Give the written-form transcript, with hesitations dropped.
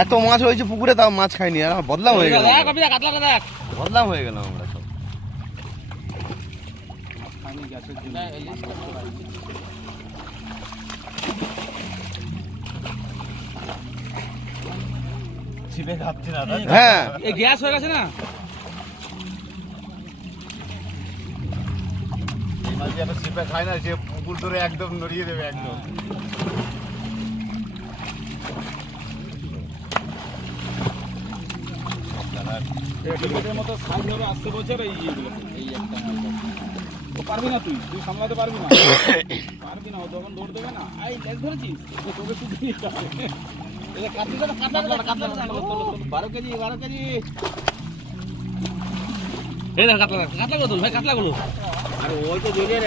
এত মাছ হয়েছে পুকুরে, তাও মাছ খাইনি। আর বদলাম হয়ে গেল, বদলাম হয়ে গেলাম আমরা সব। হ্যাঁ, এই গ্যাস হয়ে গেছে না, ছিপে খায় না, সে পুকুর ধরে একদম নড়িয়ে দেবে একদম। মতো সাইজ হবে আসতে বছর এই ইয়েগুলো। পারবি না, তুই সামলাতে পারবি না, পারবি না, ও যখন দৌড় দেবে না। এই লেজ ধরেছিস তোকে শুধু 12 কেজি কাতলা কাতলা গুলো ভাই, কাতলা গুলো। আর ওই তো জড়িয়ে